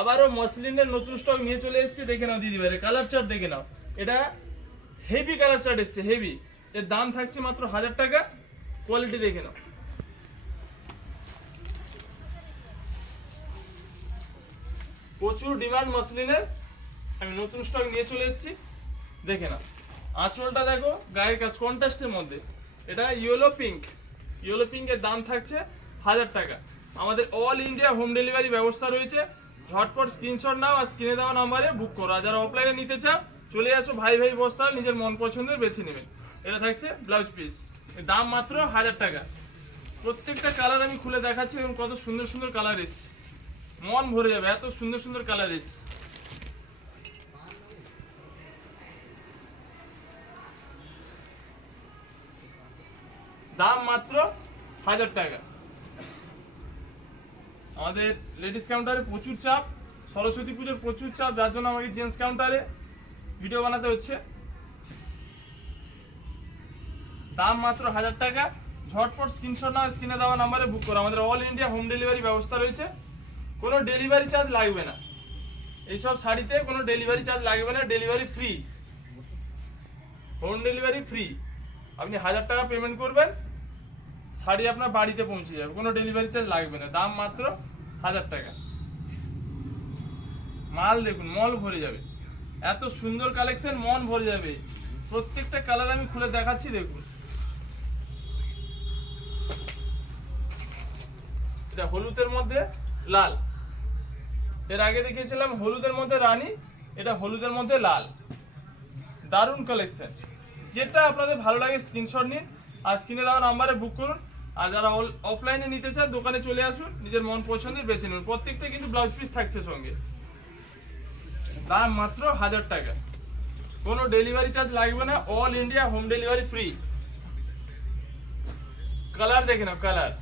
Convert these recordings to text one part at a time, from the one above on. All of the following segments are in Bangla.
আবারও মসলিনের নতুন স্টক নিয়ে চলে এসেছি, দেখে নাও দিদি ভাই কালার চার্ট দেখে নাও। এটা হেভি কালার চার্ট এসছে, হেভি। এর দাম থাকছে মাত্র 1000 টাকা। কোয়ালিটি দেখে নাও, প্রচুর ডিমান্ড মসলিনের, আমি নতুন স্টক নিয়ে চলে এসেছি, দেখে নাও। আঁচলটা দেখো, গায়ের কাজ কন্ট্রাস্টের মধ্যে। এটা ইয়েলো পিঙ্কের দাম থাকছে 1000 টাকা। আমাদের অল ইন্ডিয়া হোম ডেলিভারি ব্যবস্থা রয়েছে। ঝটপট স্ক্রিনশট নাও আর স্ক্রিনে দেওয়া নাম্বারে বুক করো। আর যারা অফলাইনে নিতে চাও চলে আসো, ভাই বস্ত্রালয়, নিজের মন পছন্দের বেছে নেবেন। এটা থাকছে ব্লাউজ পিস, দাম মাত্র 1000 টাকা। প্রত্যেকটা কালার আমি খুলে দেখাচ্ছি এবং কত সুন্দর সুন্দর কালার এসছে, মন ভরে যাবে, এত সুন্দর সুন্দর কালার এসছে। দাম মাত্র 1000 টাকা। আমাদের লেডিস কাউন্টারে প্রচুর চাপ, সরস্বতী পুজোর প্রচুর চাপ, যার জন্য আমাকে জেন্টস কাউন্টারে ভিডিও বানাতে হচ্ছে। দাম মাত্র 1000 টাকা। ঝটপট স্ক্রিনশট নাও, স্ক্রিনে দেওয়া নাম্বারে বুক করো। আমাদের অল ইন্ডিয়া হোম ডেলিভারি ব্যবস্থা রয়েছে, কোনো ডেলিভারি চার্জ লাগবে না। এইসব শাড়িতে কোনো ডেলিভারি চার্জ লাগবে না, delivery free, home delivery free. আপনি 1000 টাকা পেমেন্ট করবেন, শাড়ি আপনার বাড়িতে পৌঁছে যাবে, কোনো ডেলিভারি চার্জ লাগবে না। দাম মাত্র 1000 টাকা। মাল দেখুন, মল ভরে যাবে, এত সুন্দর কালেকশন, মন ভরে যাবে। প্রত্যেকটা কালার আমি খুলে দেখাচ্ছি, দেখুন। এটা হলুদের মধ্যে লাল, এর আগে দেখিয়েছিলাম হলুদের মধ্যে রানী, এটা হলুদের মধ্যে লাল। দারুণ কালেকশন, যেটা আপনাদের ভালো লাগে স্ক্রিনশট নিন আর স্ক্রিনে দেওয়া নাম্বারে বুক করুন। আর যারা অফলাইনে নিতে চান দোকানে চলে আসুন, নিজের মন পছন্দের বেছে নিন। প্রত্যেকটা কিন্তু ব্লাউজ পিস থাকছে সঙ্গে। দাম মাত্র 1000 টাকা, কোনো ডেলিভারি চার্জ লাগবে না, all India home delivery free. Colour দেখে নাও, কালার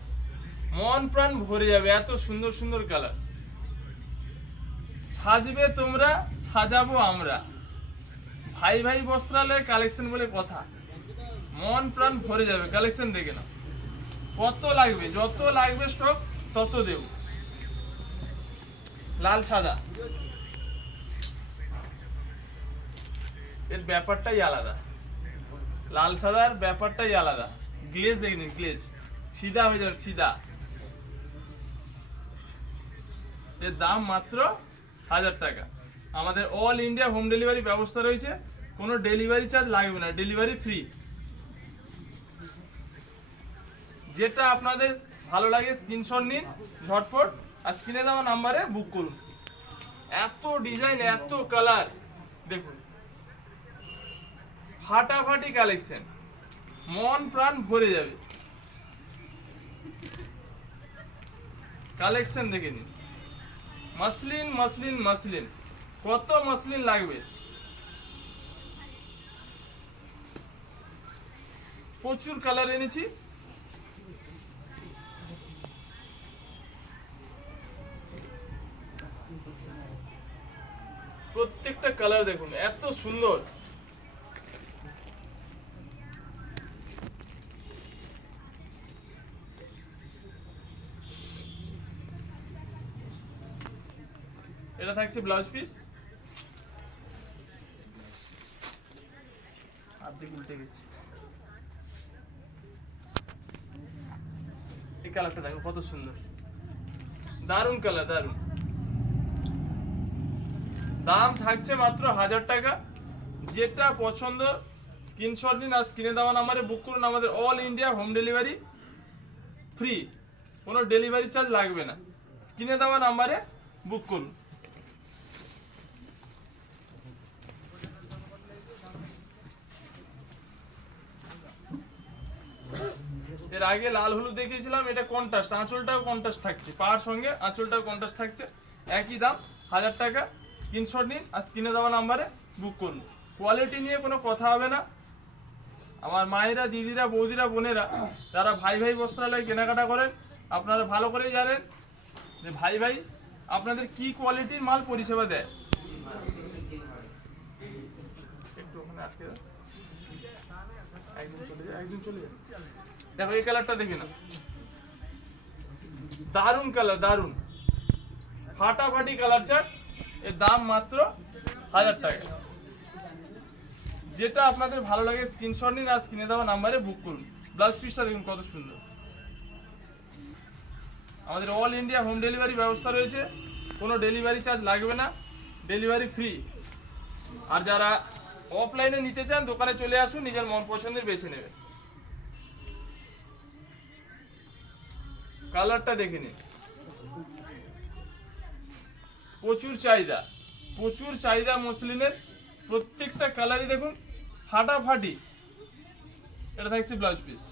মন প্রাণ ভরে যাবে, এত সুন্দর সুন্দর কালার। সাজবে তোমরা, সাজাবো আমরা, ভাই বস্ত্রালয় কালেকশন বলে কথা, মন প্রাণ ভরে যাবে। কালেকশন দেখে নাও, কত লাগবে, যত লাগবে স্টক তত দেব। লাল সাদা, এর ব্যাপারটাই আলাদা, লাল সাদার ব্যাপারটাই আলাদা। গ্লেজ দেখে নিন, গ্লেজ ফিদা হয়ে যাবে, ফিদা। এর দাম মাত্র 1000 টাকা। আমাদের অল ইন্ডিয়া হোম ডেলিভারি ব্যবস্থা রয়েছে, কোনো ডেলিভারি চার্জ লাগবে না, ডেলিভারি ফ্রি। যেটা আপনাদের ভালো লাগে স্ক্রিনশট নিন ঝটপট আর স্ক্রিনে দেওয়া নাম্বারে বুক করুন। এত ডিজাইন, এত কালার, দেখুন ফাটাফাটি কালেকশন, মন প্রাণ ভরে যাবে। কালেকশন দেখে নিন, মসলিন মসলিন মসলিন, কত মসলিন লাগবে। প্রচুর কালার এনেছি, প্রত্যেকটা কালার দেখুন এত সুন্দর। এটা থাকছে ব্লাউজ পিস, অর্ধেক উল্টে গেছে। এই কালারটা দেখো কত সুন্দর, দারুন কালার, দারুন। দাম থাকছে মাত্র 1000 টাকা। যেটা পছন্দ স্ক্রিনশট নিন আর স্ক্রিনে দেওয়া নাম্বারে বুক করুন। আমাদের all India home delivery free, কোনো ডেলিভারি চার্জ লাগবে না। স্ক্রিনে দেওয়া নাম্বারে বুক করুন। এর আগে লাল হলুদ দেখিয়েছিলাম, এটা কন্ট্রাস্ট, আঁচলটাও কন্ট্রাস্ট থাকছে, পাড় সঙ্গে আঁচলটাও কন্ট্রাস্ট থাকছে, একই দাম 1000 টাকা। স্ক্রিনশট নিন আর স্ক্রিনে দেওয়া নাম্বারে বুক করুন। কোয়ালিটি নিয়ে কোনো কথা হবে না। আমার মায়েরা, দিদিরা, বৌদিরা, বোনেরা যারা ভাই বস্ত্রালয় কেনাকাটা করেন, আপনারা ভালো করেই জানেন যে ভাই আপনাদের কি কোয়ালিটির মাল পরিষেবা দেয়। একটু ওখানে আটকে দাও, একদিন চলে যায়। দেখো এই কালারটা দেখি না, দারুন কালার, দারুন। ফাটাফাটি কালার চার্ট, এর দাম মাত্র 1000 টাকা। যেটা আপনাদের ভালো লাগে স্ক্রিনশট নিন আর স্ক্রিনে দেওয়া নাম্বারে বুক করুন। ব্লাউজ পিসটা দেখুন কত সুন্দর। আমাদের অল ইন্ডিয়া হোম ডেলিভারি ব্যবস্থা রয়েছে, কোনো ডেলিভারি চার্জ লাগবে না, ডেলিভারি ফ্রি। আর যারা অফলাইনে নিতে চান দোকানে চলে আসুন, নিজের মন পছন্দের বেছে নেবেন। কালারটা দেখে নিন, প্রচুর চাহিদা মসলিনের। প্রত্যেকটা কালারই দেখুন ফাটাফাটি। এটা থাকছে ব্লাউজ পিস।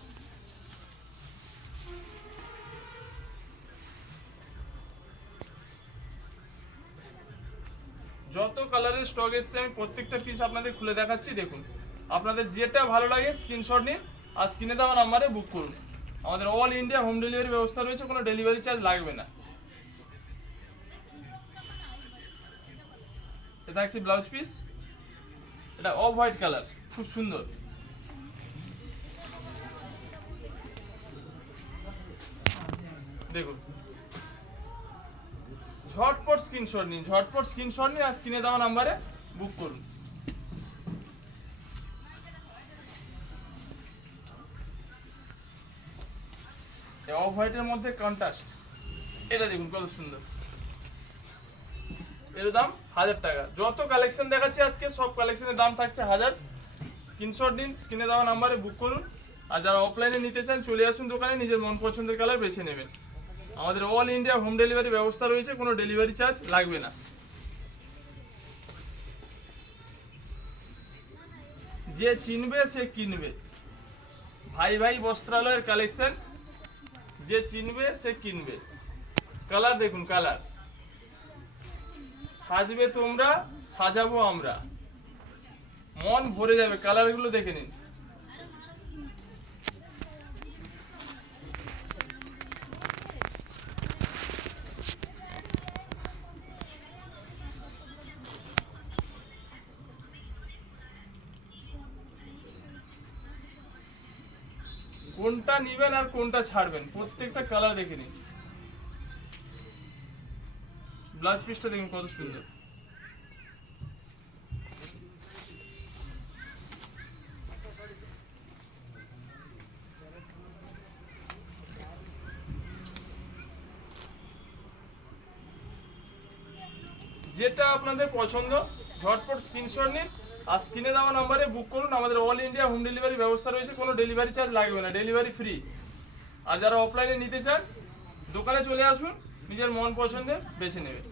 যত কালারের স্টক এসছে আমি প্রত্যেকটা পিস আপনাদের খুলে দেখাচ্ছি। দেখুন আপনাদের যেটা ভালো লাগে স্ক্রিনশট নিন আর স্ক্রিনে দেওয়া নাম্বারে বুক করুন। আমাদের অল ইন্ডিয়া হোম ডেলিভারি ব্যবস্থা রয়েছে, কোনো ডেলিভারি চার্জ লাগবে না। এটা থাকছে ব্লাউজ পিস, এটা অফ হোয়াইট কালার, খুব সুন্দর। দেখুন ঝটপট স্ক্রিনশট নিন আর স্ক্রিনে দেওয়া নাম্বারে বুক করুন। অফ হোয়াইটের মধ্যে কন্ট্রাস্ট, এটা দেখুন কত সুন্দর। এর দাম 1000 টাকা। যত কালেকশন দেখাচ্ছি আজকে সব কালেকশনের দাম থাকছে 1000। স্ক্রিনশট নিন, স্ক্রিনে দেওয়া নাম্বারে বুক করুন। আর যারা অফলাইনে নিতে চান চলে আসুন দোকানে, নিজের মন পছন্দের কালার বেছে নেবেন। আমাদের অল ইন্ডিয়া হোম ডেলিভারি ব্যবস্থা রয়েছে, কোনো ডেলিভারি চার্জ লাগবে না। যে চিনবে সে কিনবে, ভাই বস্ত্রালয়ের কালেকশন, যে চিনবে সে কিনবে। কালার দেখুন, কালার সাজবে তোমরা, সাজাবো আমরা, মন ভরে যাবে। কালারগুলো দেখে নিন। কোনটা নিবেন আর কোনটা ছাড়বেন প্রত্যেকটা কালার দেখে নিন। ব্লাউজ পিসটা দেখুন কত সুন্দর। যেটা আপনাদের পছন্দ ঝটপট স্ক্রিনশট নিন আর স্ক্রিনে দেওয়া নাম্বারে বুক করুন। আমাদের অল ইন্ডিয়া হোম ডেলিভারি ব্যবস্থা রয়েছে, কোনো ডেলিভারি চার্জ লাগবে না, ডেলিভারি ফ্রি। আর যারা অফলাইনে নিতে চান দোকানে চলে আসুন, নিজের মন পছন্দের বেছে নেবেন।